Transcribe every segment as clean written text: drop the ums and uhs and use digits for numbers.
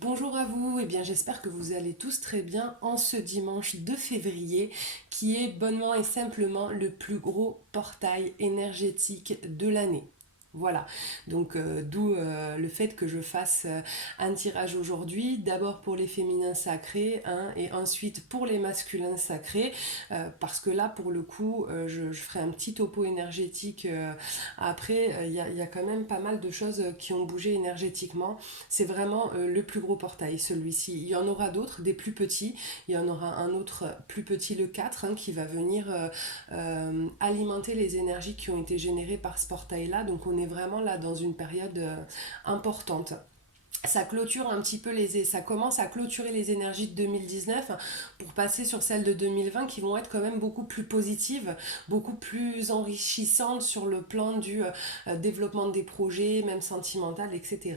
Bonjour à vous, et bien j'espère que vous allez tous très bien en ce dimanche 2 février qui est bonnement et simplement le plus gros portail énergétique de l'année. Voilà, donc d'où le fait que je fasse un tirage aujourd'hui, d'abord pour les féminins sacrés hein, et ensuite pour les masculins sacrés, parce que là pour le coup je ferai un petit topo énergétique après, il y a quand même pas mal de choses qui ont bougé énergétiquement. C'est vraiment le plus gros portail, celui-ci. Il y en aura d'autres, des plus petits. Il y en aura un autre plus petit, le 4, hein, qui va venir alimenter les énergies qui ont été générées par ce portail-là. Donc on est vraiment là dans une période importante. Ça clôture un petit peu ça commence à clôturer les énergies de 2019 pour passer sur celles de 2020 qui vont être quand même beaucoup plus positives, beaucoup plus enrichissantes sur le plan du développement des projets, même sentimental, etc.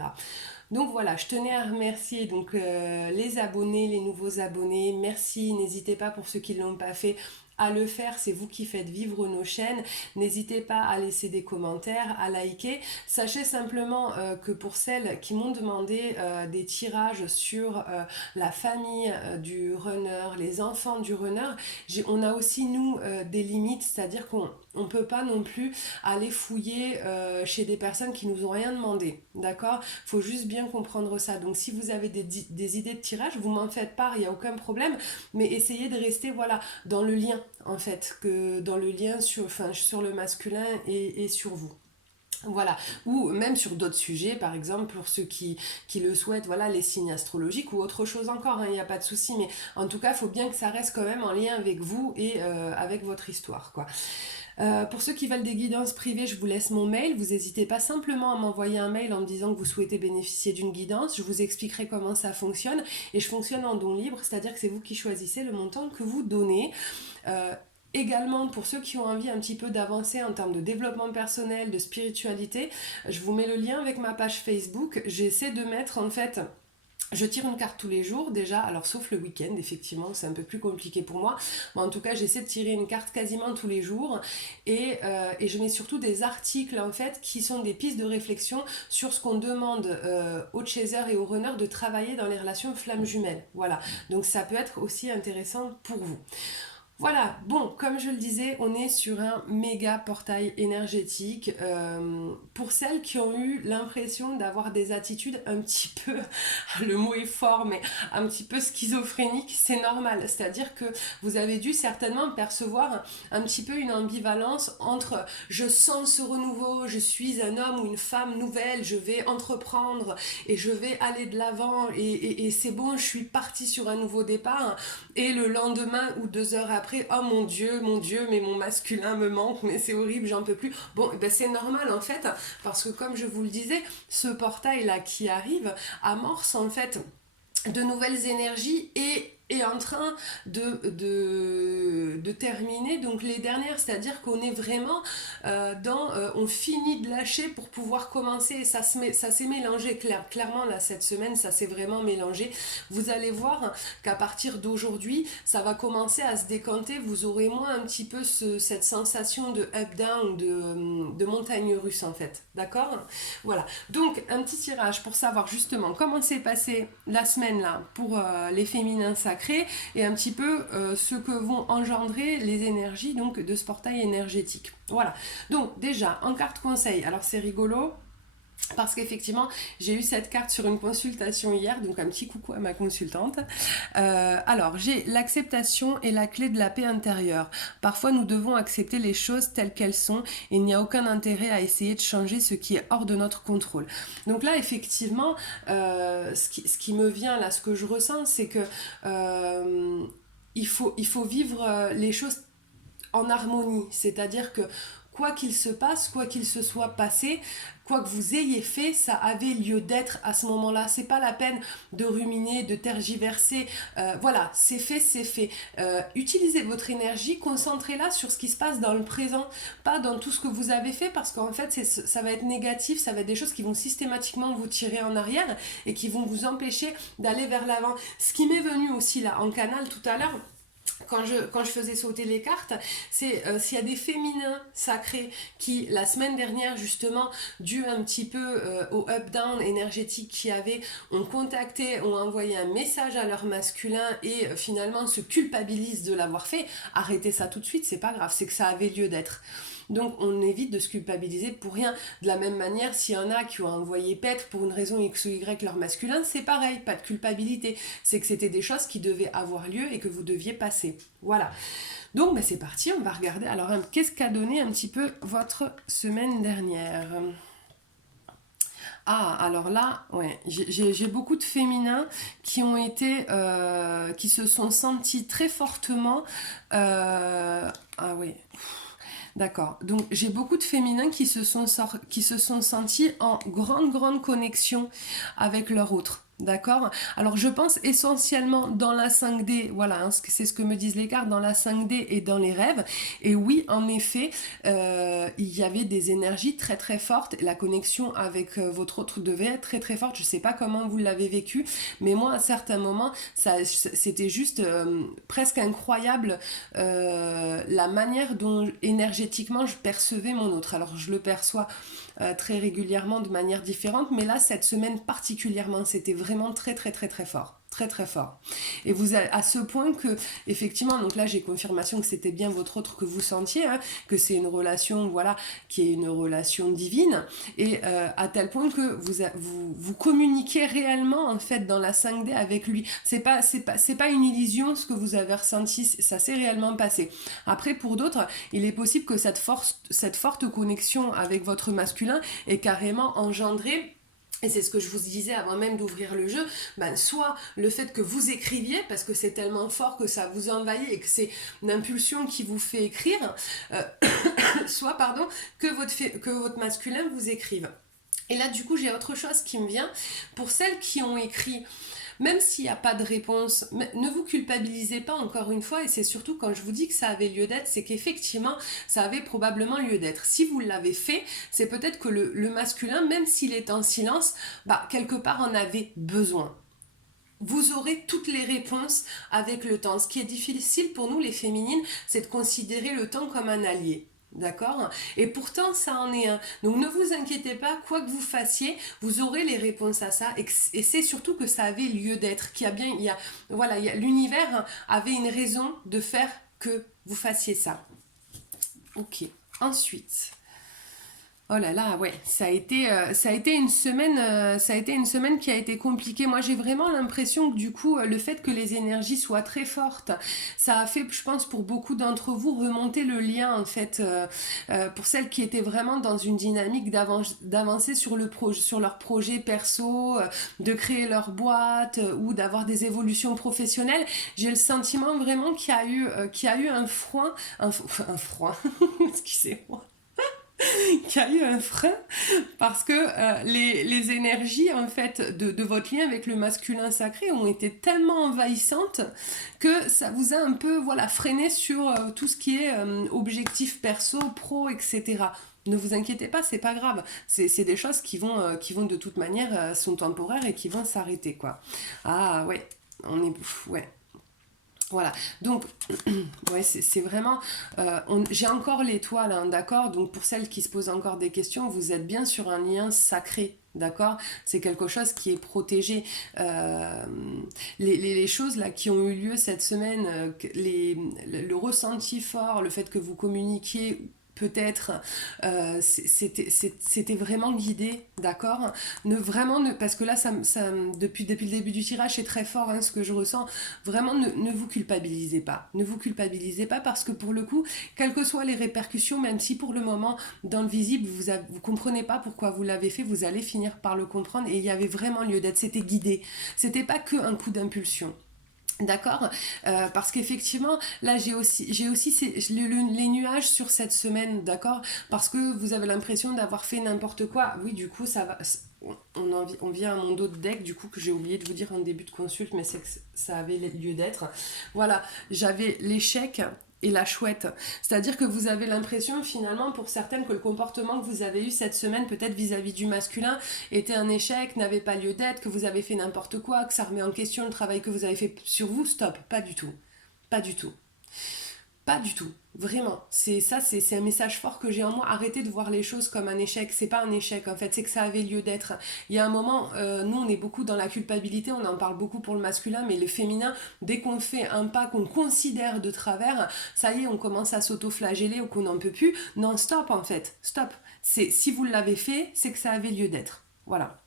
Donc voilà, je tenais à remercier donc les abonnés, les nouveaux abonnés. Merci, n'hésitez pas pour ceux qui ne l'ont pas fait à le faire, c'est vous qui faites vivre nos chaînes. N'hésitez pas à laisser des commentaires, à liker. Sachez simplement que pour celles qui m'ont demandé des tirages sur la famille du runner, les enfants du runner, on a aussi nous des limites, c'est-à-dire qu'on ne peut pas non plus aller fouiller chez des personnes qui nous ont rien demandé, d'accord? Il faut juste bien comprendre ça. Donc si vous avez des idées de tirage, vous m'en faites part, il n'y a aucun problème, mais essayez de rester voilà, dans le lien en fait, que dans le lien sur le masculin et sur vous. Voilà, ou même sur d'autres sujets, par exemple pour ceux qui le souhaitent, voilà, les signes astrologiques ou autre chose encore, il n'y a pas de souci, mais en tout cas, il faut bien que ça reste quand même en lien avec vous et avec votre histoire, quoi. Pour ceux qui veulent des guidances privées, je vous laisse mon mail. Vous n'hésitez pas simplement à m'envoyer un mail en me disant que vous souhaitez bénéficier d'une guidance. Je vous expliquerai comment ça fonctionne. Et je fonctionne en don libre, c'est-à-dire que c'est vous qui choisissez le montant que vous donnez. Euh, Également, pour ceux qui ont envie un petit peu d'avancer en termes de développement personnel, de spiritualité, je vous mets le lien avec ma page Facebook. J'essaie de mettre en fait je tire une carte tous les jours déjà, alors sauf le week-end, effectivement, c'est un peu plus compliqué pour moi. Mais en tout cas, j'essaie de tirer une carte quasiment tous les jours et je mets surtout des articles en fait qui sont des pistes de réflexion sur ce qu'on demande aux chasers et aux runners de travailler dans les relations flammes jumelles. Voilà, donc ça peut être aussi intéressant pour vous. Voilà, bon, comme je le disais, on est sur un méga portail énergétique. Pour celles qui ont eu l'impression d'avoir des attitudes un petit peu, le mot est fort, mais un petit peu schizophréniques, c'est normal. C'est-à-dire que vous avez dû certainement percevoir un petit peu une ambivalence entre je sens ce renouveau, je suis un homme ou une femme nouvelle, je vais entreprendre et je vais aller de l'avant et c'est bon, je suis partie sur un nouveau départ. Et le lendemain ou 2 heures après, oh mon Dieu, mais mon masculin me manque, mais c'est horrible, j'en peux plus. Bon, ben c'est normal en fait, parce que comme je vous le disais, ce portail-là qui arrive amorce en fait de nouvelles énergies et est en train de terminer donc les dernières, c'est-à-dire qu'on est vraiment on finit de lâcher pour pouvoir commencer et ça s'est mélangé clairement là cette semaine, ça s'est vraiment mélangé. Vous allez voir qu'à partir d'aujourd'hui ça va commencer à se décanter, vous aurez moins un petit peu cette sensation de up-down, de montagne russe en fait, d'accord? Voilà, donc un petit tirage pour savoir justement comment s'est passée la semaine là pour les féminins sacrés et un petit peu ce que vont engendrer les énergies donc de ce portail énergétique. Voilà, donc déjà en carte conseil, alors c'est rigolo, parce qu'effectivement, j'ai eu cette carte sur une consultation hier, donc un petit coucou à ma consultante. Alors, j'ai l'acceptation et la clé de la paix intérieure. Parfois, nous devons accepter les choses telles qu'elles sont et il n'y a aucun intérêt à essayer de changer ce qui est hors de notre contrôle. Donc là, effectivement, ce qui me vient, là, ce que je ressens, c'est que il faut vivre les choses en harmonie, c'est-à-dire que quoi qu'il se passe, quoi qu'il se soit passé, quoi que vous ayez fait, ça avait lieu d'être à ce moment-là. C'est pas la peine de ruminer, de tergiverser. Voilà, c'est fait, c'est fait. Utilisez votre énergie, concentrez-la sur ce qui se passe dans le présent, pas dans tout ce que vous avez fait, parce qu'en fait, ça va être négatif, ça va être des choses qui vont systématiquement vous tirer en arrière et qui vont vous empêcher d'aller vers l'avant. Ce qui m'est venu aussi là en canal tout à l'heure, quand je faisais sauter les cartes, c'est s'il y a des féminins sacrés qui, la semaine dernière, justement, dû un petit peu au up-down énergétique qu'il y avait, ont contacté, ont envoyé un message à leur masculin et finalement se culpabilisent de l'avoir fait, arrêtez ça tout de suite, c'est pas grave, c'est que ça avait lieu d'être. Donc on évite de se culpabiliser pour rien. De la même manière, s'il y en a qui ont envoyé pète pour une raison X ou Y leur masculin, c'est pareil, pas de culpabilité. C'est que c'était des choses qui devaient avoir lieu et que vous deviez passer. Voilà. Donc c'est parti, on va regarder. Alors qu'est-ce qu'a donné un petit peu votre semaine dernière? Ah, alors là, ouais, j'ai beaucoup de féminins qui ont été, qui se sont sentis très fortement. Ah oui, d'accord. Donc j'ai beaucoup de féminins qui se sont sentis en grande connexion avec leur autre. D'accord. Alors je pense essentiellement dans la 5D, voilà, hein, c'est ce que me disent les cartes, dans la 5D et dans les rêves. Et oui, en effet, il y avait des énergies très fortes. La connexion avec votre autre devait être très forte. Je sais pas comment vous l'avez vécu, mais moi à certains moments, c'était juste presque incroyable la manière dont énergétiquement je percevais mon autre. Alors je le perçois très régulièrement de manière différente, mais là cette semaine particulièrement c'était vraiment très fort, très fort. Et vous à ce point que effectivement, donc là j'ai confirmation que c'était bien votre autre que vous sentiez, hein, que c'est une relation, voilà, qui est une relation divine, et à tel point que vous communiquez réellement en fait dans la 5D avec lui. C'est pas une illusion ce que vous avez ressenti, ça s'est réellement passé. Après pour d'autres, il est possible que cette forte connexion avec votre masculin est carrément engendrée. Et c'est ce que je vous disais avant même d'ouvrir le jeu, ben soit le fait que vous écriviez, parce que c'est tellement fort que ça vous envahit et que c'est une impulsion qui vous fait écrire, soit pardon, que votre masculin vous écrive. Et là du coup j'ai autre chose qui me vient, pour celles qui ont écrit, même s'il n'y a pas de réponse, ne vous culpabilisez pas encore une fois, et c'est surtout quand je vous dis que ça avait lieu d'être, c'est qu'effectivement ça avait probablement lieu d'être. Si vous l'avez fait, c'est peut-être que le masculin, même s'il est en silence, bah, quelque part en avait besoin. Vous aurez toutes les réponses avec le temps. Ce qui est difficile pour nous les féminines, c'est de considérer le temps comme un allié. D'accord. Et pourtant, ça en est un. Donc ne vous inquiétez pas, quoi que vous fassiez, vous aurez les réponses à ça. Et c'est surtout que ça avait lieu d'être. Voilà, l'univers avait une raison de faire que vous fassiez ça. Ok. Ensuite. Oh là là, ouais, ça a été une semaine, ça a été une semaine qui a été compliquée. Moi, j'ai vraiment l'impression que du coup, le fait que les énergies soient très fortes, ça a fait, je pense, pour beaucoup d'entre vous, remonter le lien en fait, pour celles qui étaient vraiment dans une dynamique d'avancer sur sur leur projet perso, de créer leur boîte ou d'avoir des évolutions professionnelles. J'ai le sentiment vraiment qu'il y a eu un frein, excusez-moi, qu'il y a eu un frein parce que les énergies en fait de votre lien avec le masculin sacré ont été tellement envahissantes que ça vous a un peu voilà freiné sur tout ce qui est objectif perso, pro, etc. Ne vous inquiétez pas, c'est pas grave. C'est des choses qui vont de toute manière sont temporaires et qui vont s'arrêter quoi. Ah ouais, on est ouais. Voilà, donc ouais, c'est vraiment, j'ai encore l'étoile, hein, d'accord. Donc pour celles qui se posent encore des questions, vous êtes bien sur un lien sacré, d'accord. C'est quelque chose qui est protégé. Les choses là qui ont eu lieu cette semaine, le ressenti fort, le fait que vous communiquiez peut-être c'était vraiment guidé, d'accord. Parce que là depuis le début du tirage c'est très fort hein, ce que je ressens. Vraiment ne vous culpabilisez pas, ne vous culpabilisez pas, parce que pour le coup, quelles que soient les répercussions, même si pour le moment dans le visible vous comprenez pas pourquoi vous l'avez fait, vous allez finir par le comprendre, et il y avait vraiment lieu d'être, c'était guidé, c'était pas que un coup d'impulsion. D'accord. Parce qu'effectivement, là j'ai aussi les nuages sur cette semaine, d'accord, parce que vous avez l'impression d'avoir fait n'importe quoi. Oui, du coup, ça va. On vient à mon dos de deck, du coup, que j'ai oublié de vous dire en début de consulte, mais c'est que ça avait lieu d'être. Voilà, j'avais l'échec et la chouette. C'est-à-dire que vous avez l'impression finalement pour certaines que le comportement que vous avez eu cette semaine peut-être vis-à-vis du masculin était un échec, n'avait pas lieu d'être, que vous avez fait n'importe quoi, que ça remet en question le travail que vous avez fait sur vous. Stop, pas du tout. Pas du tout. Pas du tout, vraiment. C'est un message fort que j'ai en moi. Arrêtez de voir les choses comme un échec. C'est pas un échec en fait, c'est que ça avait lieu d'être. Il y a un moment, nous on est beaucoup dans la culpabilité, on en parle beaucoup pour le masculin, mais le féminin, dès qu'on fait un pas qu'on considère de travers, ça y est, on commence à s'auto-flageller ou qu'on n'en peut plus. Non, stop en fait, stop. C'est si vous l'avez fait, c'est que ça avait lieu d'être. Voilà.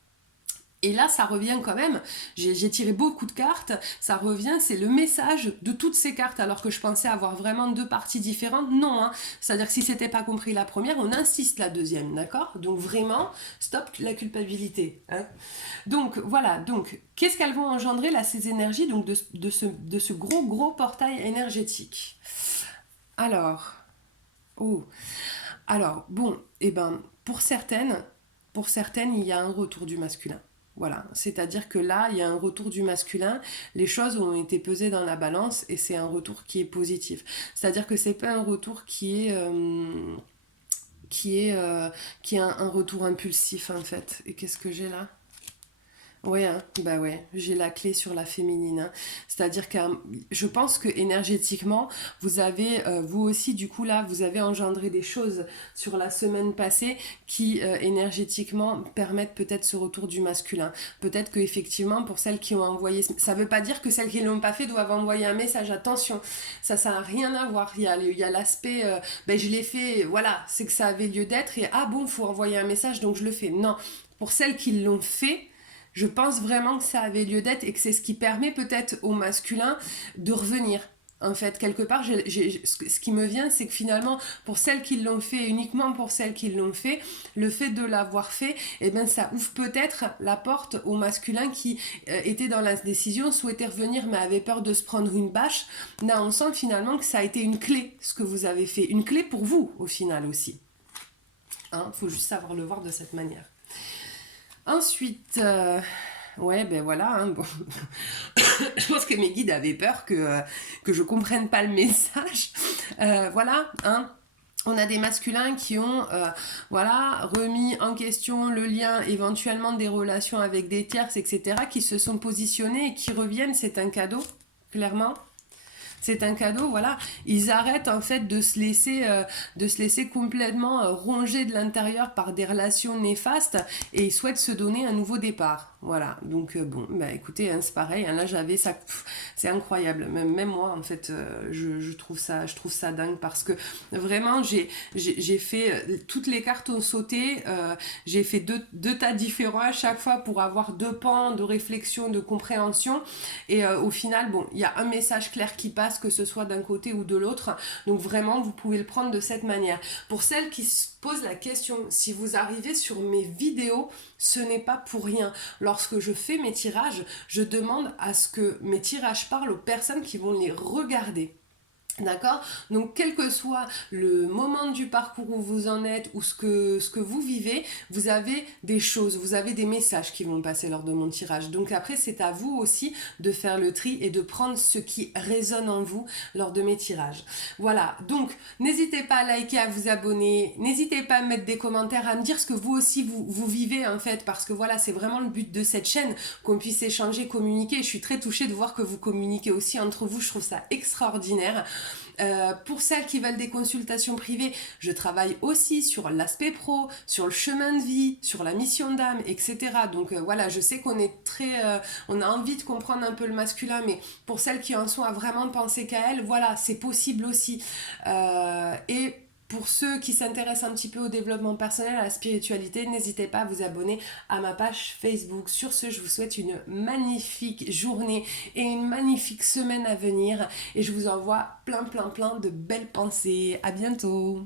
Et là, ça revient quand même, j'ai tiré beaucoup de cartes, ça revient, c'est le message de toutes ces cartes, alors que je pensais avoir vraiment deux parties différentes. Non, hein. C'est-à-dire que si c'était pas compris la première, on insiste la deuxième, d'accord? Donc vraiment, stop la culpabilité. Hein. Donc voilà, donc qu'est-ce qu'elles vont engendrer là, ces énergies, donc de ce gros portail énergétique? Alors, oh, alors bon, et ben pour certaines, il y a un retour du masculin. Voilà, c'est-à-dire que là, il y a un retour du masculin, les choses ont été pesées dans la balance et c'est un retour qui est positif. C'est-à-dire que c'est pas un retour qui est un retour impulsif en fait. Et qu'est-ce que j'ai là? Ouais, hein, bah ouais, j'ai la clé sur la féminine. Hein. C'est-à-dire que je pense que énergétiquement, vous avez, vous aussi, du coup, là, vous avez engendré des choses sur la semaine passée qui, énergétiquement, permettent peut-être ce retour du masculin. Peut-être que effectivement, pour celles qui ont envoyé, ça veut pas dire que celles qui ne l'ont pas fait doivent envoyer un message. Attention, ça n'a rien à voir. Il y a l'aspect, ben, je l'ai fait, voilà, c'est que ça avait lieu d'être et ah bon, faut envoyer un message, donc je le fais. Non, pour celles qui l'ont fait, je pense vraiment que ça avait lieu d'être et que c'est ce qui permet peut-être au masculin de revenir. En fait, quelque part, ce qui me vient, c'est que finalement, pour celles qui l'ont fait, uniquement pour celles qui l'ont fait, le fait de l'avoir fait, eh ben, ça ouvre peut-être la porte au masculin qui était dans la décision, souhaitait revenir, mais avait peur de se prendre une bâche. Là, on sent finalement que ça a été une clé, ce que vous avez fait. Une clé pour vous, au final aussi. Hein, faut juste savoir le voir de cette manière. Ensuite, ouais, ben voilà. Hein, bon. Je pense que mes guides avaient peur que je comprenne pas le message. Voilà, hein. On a des masculins qui ont voilà, remis en question le lien, éventuellement des relations avec des tierces, etc., qui se sont positionnés et qui reviennent. C'est un cadeau, clairement. C'est un cadeau, voilà. Ils arrêtent en fait de se laisser complètement ronger de l'intérieur par des relations néfastes et ils souhaitent se donner un nouveau départ. Voilà, donc bon, bah écoutez, hein, c'est pareil, hein, là j'avais ça, c'est incroyable, même moi en fait, je je trouve ça dingue parce que vraiment j'ai fait, toutes les cartes ont sauté, j'ai fait deux tas différents à chaque fois pour avoir deux pans de réflexion, de compréhension et au final, bon, il y a un message clair qui passe, que ce soit d'un côté ou de l'autre, donc vraiment vous pouvez le prendre de cette manière. Pour celles qui se posent la question, si vous arrivez sur mes vidéos, ce n'est pas pour rien. Lorsque je fais mes tirages, je demande à ce que mes tirages parlent aux personnes qui vont les regarder. D'accord? Donc, quel que soit le moment du parcours où vous en êtes ou ce que vous vivez, vous avez des choses, vous avez des messages qui vont passer lors de mon tirage. Donc, après, c'est à vous aussi de faire le tri et de prendre ce qui résonne en vous lors de mes tirages. Voilà. Donc, n'hésitez pas à liker, à vous abonner. N'hésitez pas à mettre des commentaires, à me dire ce que vous aussi vous vivez en fait. Parce que voilà, c'est vraiment le but de cette chaîne, qu'on puisse échanger, communiquer. Je suis très touchée de voir que vous communiquez aussi entre vous. Je trouve ça extraordinaire. Pour celles qui veulent des consultations privées, je travaille aussi sur l'aspect pro, sur le chemin de vie, sur la mission d'âme, etc. Donc voilà, je sais qu'on est on a envie de comprendre un peu le masculin, mais pour celles qui en sont à vraiment penser qu'à elles, voilà, c'est possible aussi. Et pour ceux qui s'intéressent un petit peu au développement personnel, à la spiritualité, n'hésitez pas à vous abonner à ma page Facebook. Sur ce, je vous souhaite une magnifique journée et une magnifique semaine à venir. Et je vous envoie plein de belles pensées. À bientôt.